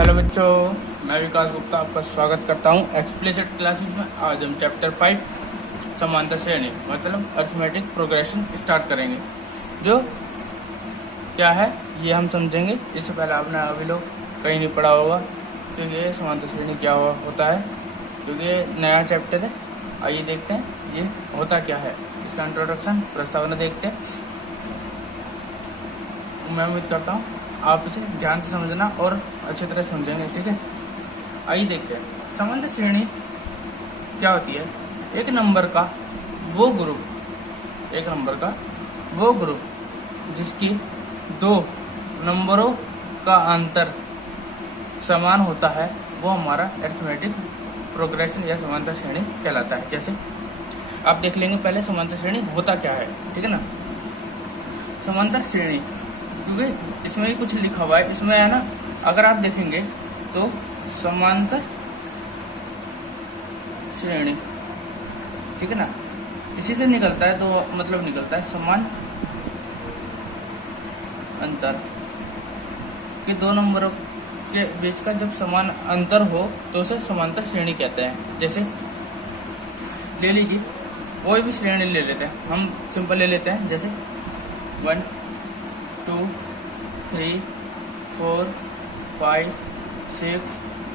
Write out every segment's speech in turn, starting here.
Hello बच्चों, मैं विकास गुप्ता आपका स्वागत करता हूं एक्सप्लिसिट क्लासेस में। आज हम चैप्टर 5 समांतर श्रेणी मतलब अरिथमेटिक प्रोग्रेशन स्टार्ट करेंगे। जो क्या है ये हम समझेंगे। इससे पहले आपने अभी लोग कहीं नहीं पढ़ा होगा क्योंकि ये समांतर श्रेणी क्या होता है, क्योंकि ये नया चैप्टर है। आइए देखते हैं ये होता क्या है। इसका इंट्रोडक्शन प्रस्तावना देखते हैं। मैं उम्मीद करता हूँ आप इसे ध्यान से समझना और अच्छी तरह समझेंगे, ठीक है। आइए देखते हैं समांतर श्रेणी क्या होती है। एक नंबर का वो ग्रुप जिसकी दो नंबरों का अंतर समान होता है वो हमारा अरिथमेटिक प्रोग्रेशन या समांतर श्रेणी कहलाता है। जैसे आप देख लेंगे पहले समांतर श्रेणी होता क्या है, ठीक है ना। समांतर श्रेणी क्योंकि इसमें ही कुछ लिखा हुआ है, इसमें है ना, अगर आप देखेंगे तो समांतर श्रेणी, ठीक है ना, इसी से निकलता है। तो मतलब निकलता है समान अंतर कि दो नंबरों के बीच का जब समान अंतर हो तो उसे समांतर श्रेणी कहते हैं। जैसे ले लीजिए कोई भी श्रेणी ले लेते हैं, हम सिंपल ले लेते हैं। जैसे 1 2 3 4 5 6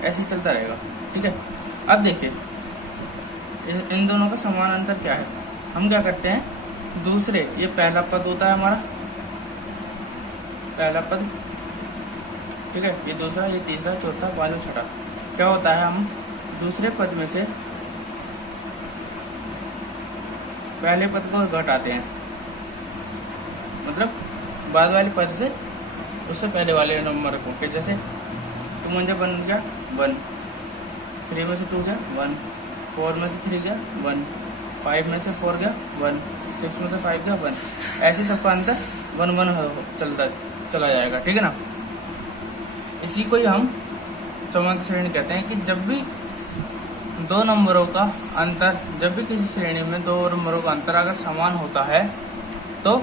ऐसे ही चलता रहेगा, ठीक है। अब देखिए इन दोनों का समान अंतर क्या है। हम क्या करते हैं, दूसरे ये पहला पद होता है हमारा, पहला पद, ठीक है, ये दूसरा, ये तीसरा, चौथा, पांचवा, छठा। क्या होता है, हम दूसरे पद में से पहले पद को घटाते हैं, मतलब बाद वाले पद से उससे पहले वाले नंबर को। कि जैसे 2 मुझे बन गया 1, 3 में से 2 गया 1, 4 में से 3 गया 1, 5 में से 4 गया 1, 6 में से 5 गया 1। ऐसे सबका अंतर 1 1 चला जाएगा, ठीक है ना। इसी को ही हम समांतर श्रेणी कहते हैं कि जब भी दो नंबरों का अंतर, जब भी किसी श्रेणी में दो नंबरों का अंतर अगर समान होता है तो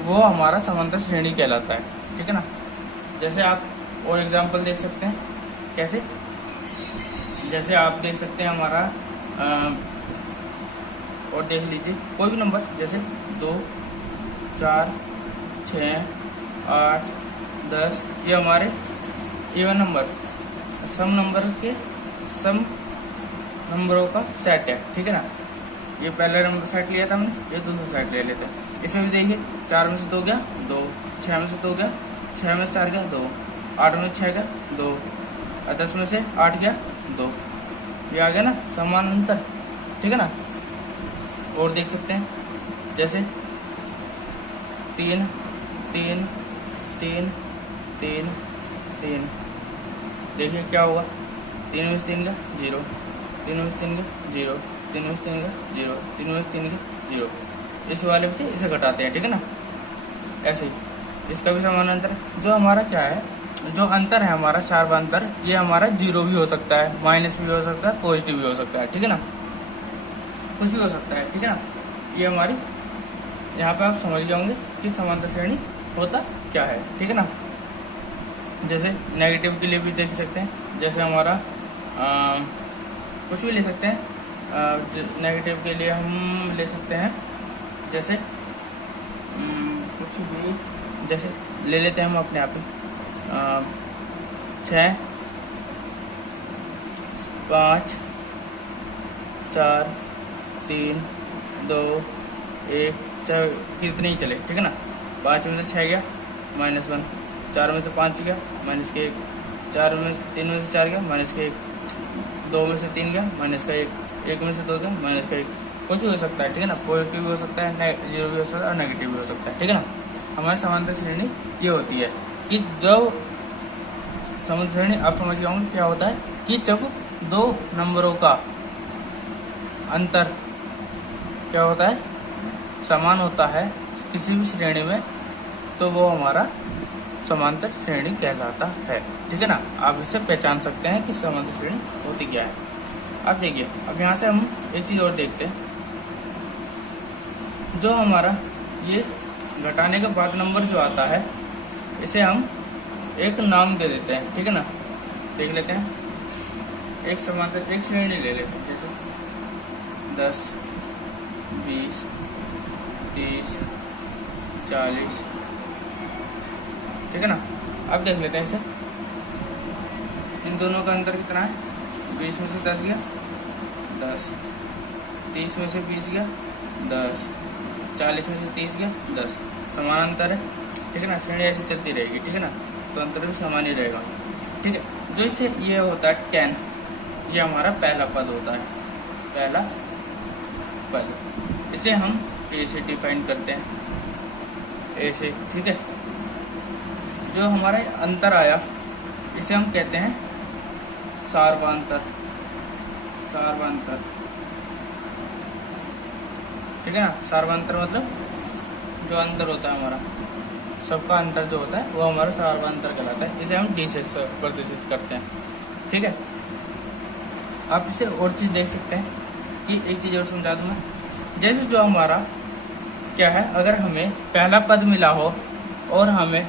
वो हमारा समांतर श्रेणी कहलाता है, ठीक है ना। जैसे आप और एग्जांपल देख सकते हैं। कैसे, जैसे आप देख सकते हैं हमारा और देख लीजिए कोई भी नंबर, जैसे 2 4 6 8 10, ये हमारे इवन नंबर सम नंबरों का सेट है, ठीक है ना। ये पहला नंबर सेट लिया था हमने, ये दूसरा सेट ले लेते हैं। इसमें भी देखिए 4 में से 2 गया 2, 6 में से 2 गया 6 में से 4 गया 2, 8 में से 6 गया 2, और 10 में से 8 गया 2। ये आ गया ना समान अंतर, ठीक है ना। और देख सकते हैं जैसे 3 3 3 3 3, देखिए क्या होगा, 3 में से 3 गया 0, 3 में से 3 गया 0, 3 में से 3 गया 0, 3 में से 3 गया 0। इस वाले से इसे घटाते हैं, ठीक है ना। ऐसे ही इसका भी समान अंतर जो हमारा क्या है, जो अंतर है हमारा शार्प अंतर, ये हमारा 0 भी हो सकता है, माइनस भी हो सकता है, पॉजिटिव भी हो सकता है, ठीक है ना, कुछ भी हो सकता है, ठीक है ना। ये हमारी यहाँ पे आप समझ जाओगे कि समांतर श्रेणी होता क्या है, ठीक है ना। जैसे नेगेटिव के लिए भी देख सकते हैं। जैसे हमारा कुछ भी ले सकते हैं। नेगेटिव के लिए हम ले सकते हैं जैसे कुछ भी, जैसे ले लेते हैं हम अपने आप ही 6 5 4 3 2 1, चाहे कितने ही चले, ठीक है ना। 5 में से 6 गया -1, 4 में से 5 गया -1, 4 में 3 में से 4 गया -1, 2 में से 3 गया -1, 1 में से 2 गया -1। कुछ भी हो सकता है, ठीक है ना। पॉजिटिव भी हो सकता है, 0 भी हो सकता है और नेगेटिव भी हो सकता है, ठीक है ना। हमारी समांतर श्रेणी ये होती है कि जब समांतर श्रेणी आप समझ गए होंगे क्या होता है कि जब दो नंबरों का अंतर क्या होता है, समान होता है किसी भी श्रेणी में, तो वो हमारा समांतर श्रेणी कहलाता है, ठीक है ना। आप इससे पहचान सकते हैं कि समांतर श्रेणी होती क्या है। अब देखिए, अब यहाँ से हम एक चीज और देखते हैं। जो हमारा ये घटाने के बाद नंबर जो आता है, इसे हम एक नाम दे देते हैं, ठीक है ना। देख लेते हैं। एक समांतर एक श्रेणी ले लेते हैं, जैसे 10, 20, 30, 40, ठीक है ना। अब देख लेते हैं इसे, इन दोनों का अंतर कितना है? 20 में से 10 गया 10, 30 में से 20 गया 10, 40 में से 30 गया 10, समान अंतर है, ठीक है ना। श्रेणी ऐसी चलती रहेगी, ठीक है ना, तो अंतर भी समान ही रहेगा, ठीक है। जो इसे ये होता है 10, ये हमारा पहला पद होता है, पहला पद। इसे हम ए से डिफाइन करते हैं, ए से, ठीक है। जो हमारा अंतर आया इसे हम कहते हैं सार्वंतर, सार्वंतर, ठीक है ना। सार्वंतर मतलब जो अंतर होता है हमारा, सबका अंतर जो होता है वो हमारा सार्वंतर कहलाता है। इसे हम डी से प्रदर्शित करते हैं, ठीक है। आप इसे और चीज देख सकते हैं कि एक चीज और समझा दूं मैं, जैसे जो हमारा क्या है, अगर हमें पहला पद मिला हो और हमें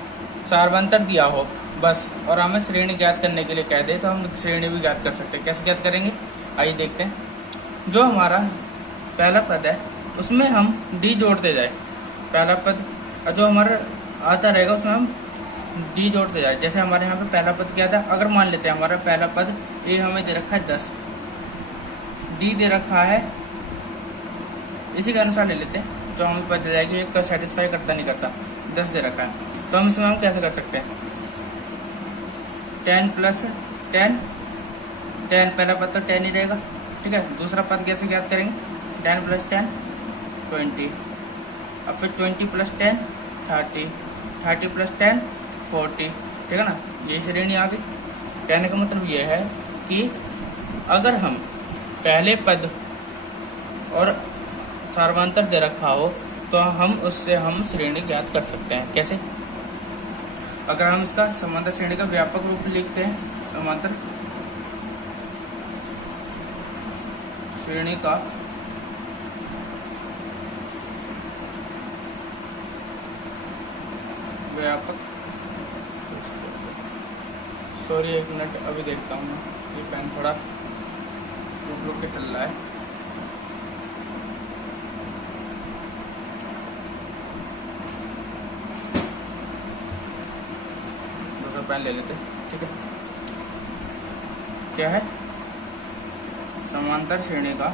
सार्वंतर दिया हो बस, और हमें श्रेणी ज्ञात करने के लिए कह दे, तो हम श्रेणी भी ज्ञात कर सकते हैं। कैसे ज्ञात करेंगे, आइए देखते हैं। जो हमारा पहला पद है उसमें हम डी जोड़ते जाए, पहला पद जो हमारा आता रहेगा उसमें हम डी जोड़ते जाए। जैसे हमारे यहाँ पे पहला पद क्या था, अगर मान लेते हैं हमारा पहला पद ए हमें दे रखा है 10, डी दे रखा है, इसी के अनुसार ले लेते हैं, जो हमें पता जाएगी एक का सेटिस्फाई करता नहीं करता, 10 दे रखा है, तो हम इसमें हम कैसे कर सकते हैं, 10 प्लस 10, 10 पहला पद तो 10 ही रहेगा, ठीक है। दूसरा पद कैसे ज्ञात करेंगे, 10 प्लस 10 20, अब फिर 20 प्लस 10 30, 30 प्लस 10 40, ठीक है ना। ये श्रेणी आ गई। कहने का मतलब ये है कि अगर हम पहले पद और सार्वंतर दे रखा हो तो हम उससे हम श्रेणी ज्ञात कर सकते हैं। कैसे, अगर हम इसका समांतर श्रेणी का व्यापक रूप लिखते हैं, समांतर श्रेणी का व्यापक, सॉरी एक मिनट अभी देखता हूँ मैं, ये पेन थोड़ा रुक के चल रहा है। दूसरा पेन ले लेते, ठीक है। क्या है, समांतर श्रेणी का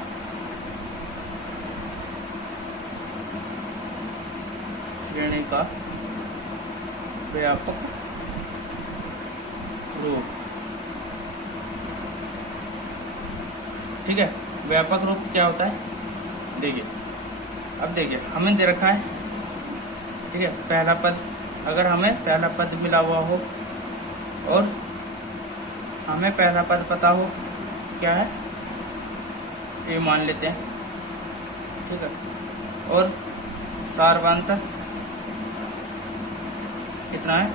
व्यापक रूप, ठीक है। व्यापक रूप क्या होता है, देखिए, अब देखिए हमें दे रखा है, ठीक है, पहला पद, अगर हमें पहला पद मिला हुआ हो और हमें पहला पद पता हो क्या है, ए मान लेते हैं, ठीक है, और सार्वंतर कितना है,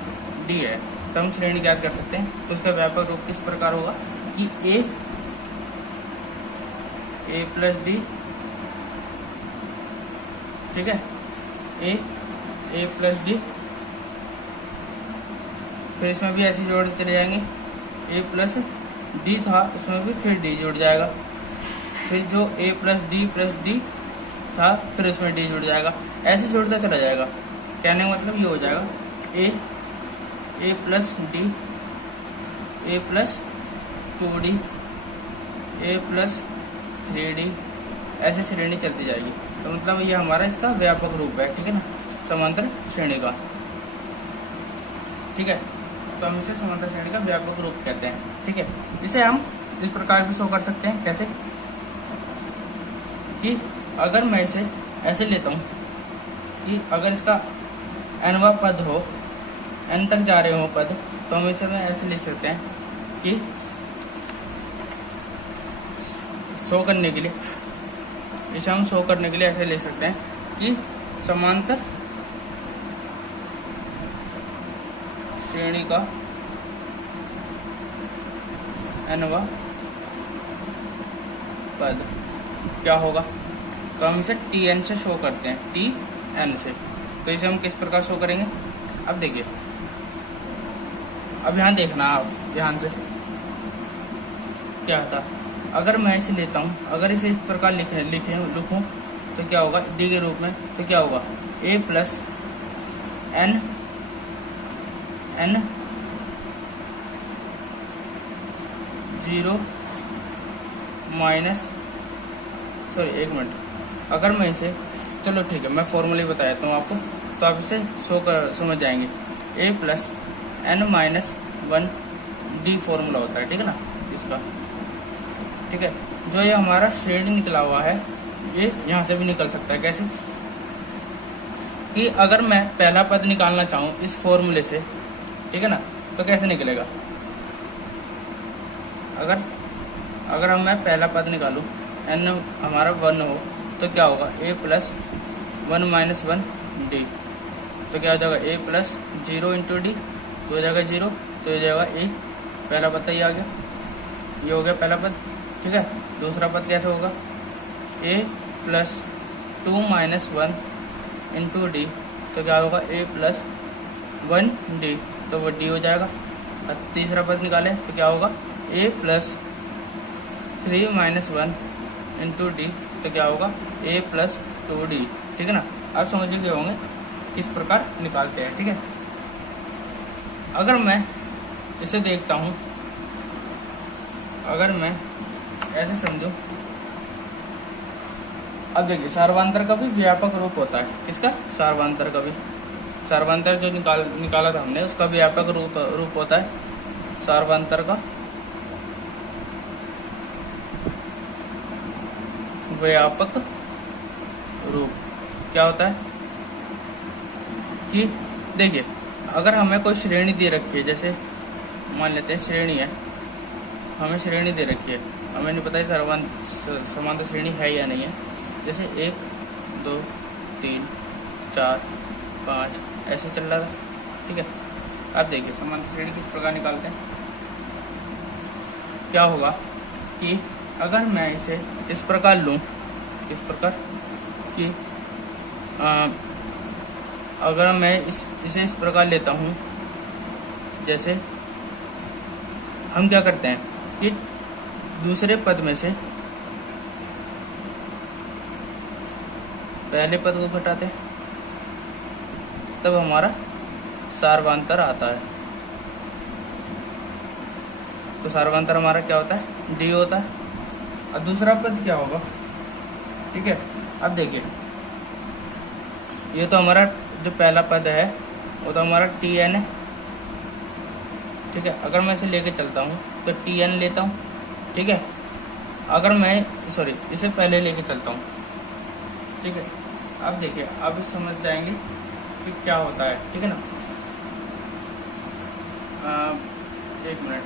डी है, तो हम श्रेणी ज्ञात कर सकते हैं। तो उसका व्यापक रूप किस प्रकार होगा कि ए प्लस डी, ठीक है, ए प्लस डी, फिर इसमें भी ऐसे जोड़ चले जाएंगे, ए प्लस डी था उसमें भी फिर डी जुड़ जाएगा, फिर जो ए प्लस डी था फिर उसमें डी जुड़ जाएगा, ऐसे जुड़ता चला जाएगा। कहने का मतलब ये हो जाएगा a plus D, A plus 2D, A plus 3D, ऐसे श्रेणी चलती जाएगी। तो मतलब ये हमारा इसका व्यापक रूप है, ठीक है ना, समांतर श्रेणी का, ठीक है। तो हम इसे समांतर श्रेणी का व्यापक रूप कहते हैं, ठीक है। इसे हम इस प्रकार भी शो कर सकते हैं, कैसे कि अगर मैं इसे ऐसे लेता हूँ कि अगर इसका nवां पद हो, n तक जा रहे हो पद, तो हम इसे ऐसे लिख सकते हैं कि शो करने के लिए, इसे हम शो करने के लिए ऐसे लिख सकते हैं कि समांतर श्रेणी का nवां पद क्या होगा, तो हम इसे Tn से शो करते हैं, Tn से। तो इसे हम किस प्रकार शो करेंगे, अब देखिए, अब यहाँ देखना आप ध्यान से, क्या था, अगर मैं इसे लेता हूँ, अगर इसे इस प्रकार लिखूँ तो क्या होगा, डी के रूप में, तो क्या होगा a plus n zero minus, sorry एक मिनट, अगर मैं इसे, चलो ठीक है मैं फॉर्मूले बता देता हूँ आपको, तो आप इसे समझ जाएंगे। A plus n minus one d formula होता है, ठीक है ना इसका, ठीक है। जो ये हमारा श्रेणी निकला हुआ है, ये यहाँ से भी निकल सकता है। कैसे कि अगर मैं पहला पद निकालना चाहूँ इस फॉर्मूले से, ठीक है ना, तो कैसे निकलेगा, अगर मैं पहला पद निकालूं, एन हमारा वन हो, तो क्या होगा a plus one minus one d, तो क्या हो जाएगा a plus zero into d, तो हो जाएगा जीरो, तो हो जाएगा ए, पहला पद तो ये आ गया, ये हो गया पहला पद, ठीक है। दूसरा पद कैसे होगा, a plus two minus one into d, तो क्या होगा ए प्लस वन डी, तो वो डी हो जाएगा। और तीसरा पद निकालें तो क्या होगा a plus three minus one into d, तो क्या होगा ए प्लस टू डी, ठीक है ना। आप समझ गए होंगे किस प्रकार निकालते हैं, ठीक है। अगर मैं इसे देखता हूँ, अगर मैं ऐसे समझूं, अब देखिए सार्वधातुक का भी व्यापक रूप होता है, किसका, सार्वधातुक का भी, सार्वधातुक जो निकाला था हमने उसका व्यापक रूप होता है सार्वधातुक का व्यापक रूप। क्या होता है कि देखिए, अगर हमें कोई श्रेणी दे रखी है, जैसे मान लेते हैं श्रेणी है, हमें श्रेणी दे रखी है, हमें नहीं पता है समांतर श्रेणी है या नहीं है, जैसे 1 2 3 4 5 ऐसे चल रहा था, ठीक है। अब देखिए समांतर श्रेणी किस प्रकार निकालते हैं, क्या होगा कि अगर मैं इसे इस प्रकार लूं, इस प्रकार कि अगर मैं इसे इस प्रकार लेता हूं, जैसे हम क्या करते हैं कि दूसरे पद में से पहले पद को घटाते हैं, तब हमारा सार्वधातुक आता है। तो सार्वधातुक हमारा क्या होता है, डी होता है। और दूसरा पद क्या होगा, ठीक है। अब देखिए ये तो हमारा जो पहला पद है वो तो हमारा टी एन है, ठीक है। अगर मैं इसे लेके चलता हूँ तो टी एन लेता हूँ, ठीक है। अगर मैं इसे पहले लेके चलता हूँ, ठीक है। अब देखिए अब समझ जाएंगे कि क्या होता है, ठीक है ना। एक मिनट,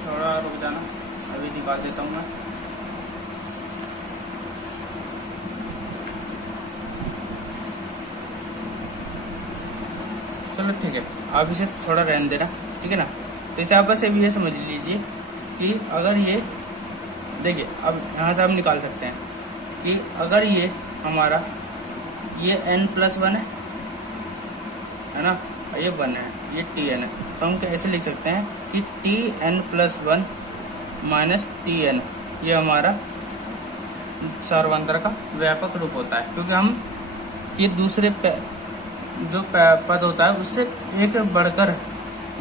थोड़ा रुक जाना, अभी निकाल देता हूँ मैं। चलो ठीक है, आप इसे थोड़ा रहने देना, ठीक है ना। तो इसे आप बस अभी ये समझ लीजिए कि अगर ये देखिए, अब यहाँ से आप निकाल सकते हैं कि अगर ये हमारा ये n+1 है ना, ये 1 है, ये tn है, तो हम कैसे लिख सकते हैं कि tn+1 माइनस tn, ये हमारा सार्वधातुक का व्यापक रूप होता है। क्योंकि हम ये दूसरे जो पद होता है उससे एक बढ़कर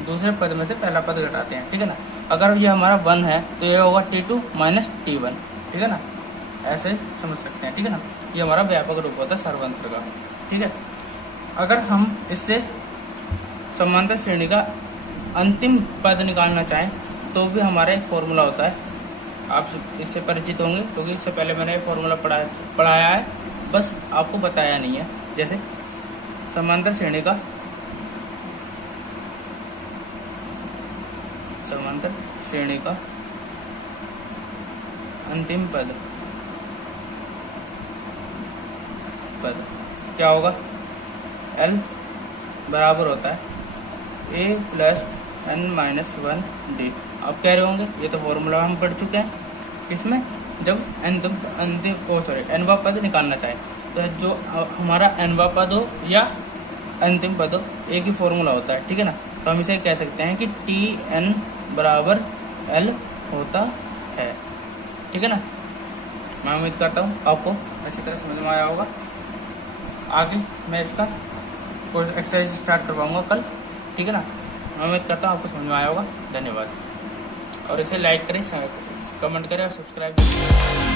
दूसरे पद में से पहला पद घटाते हैं, ठीक है ना। अगर ये हमारा 1 है तो ये होगा t2 माइनस t1, ठीक है ना, ऐसे समझ सकते हैं, ठीक है ना। ये हमारा व्यापक रूप होता है सार्वधातुक का, ठीक है। अगर हम इससे समांतर श्रेणी का अंतिम पद निकालना चाहें तो भी हमारा एक फॉर्मूला होता है, आप इससे परिचित होंगे क्योंकि इससे पहले मैंने ये फॉर्मूला पढ़ाया है, बस आपको बताया नहीं है। जैसे समांतर श्रेणी का अंतिम पद क्या होगा, एल बराबर होता है ए प्लस एन माइनस 1 डी। अब कह रहे होंगे ये तो फॉर्मूला हम पढ़ चुके हैं, इसमें जब एनवा पद निकालना चाहे तो जो हमारा एनवा पद हो या अंतिम पद हो एक ही फॉर्मूला होता है, ठीक है ना। तो हम इसे कह सकते हैं कि टी एन बराबर एल होता है, ठीक है ना। मैं उम्मीद करता हूँ आपको अच्छी तरह समझ में आया होगा। आगे मैं इसका कोई एक्सरसाइज स्टार्ट करवाऊंगा कल, ठीक है ना। मैं उम्मीद करता हूँ आपको समझ में आया होगा। धन्यवाद। और इसे लाइक करें, कमेंट करें और सब्सक्राइब करें।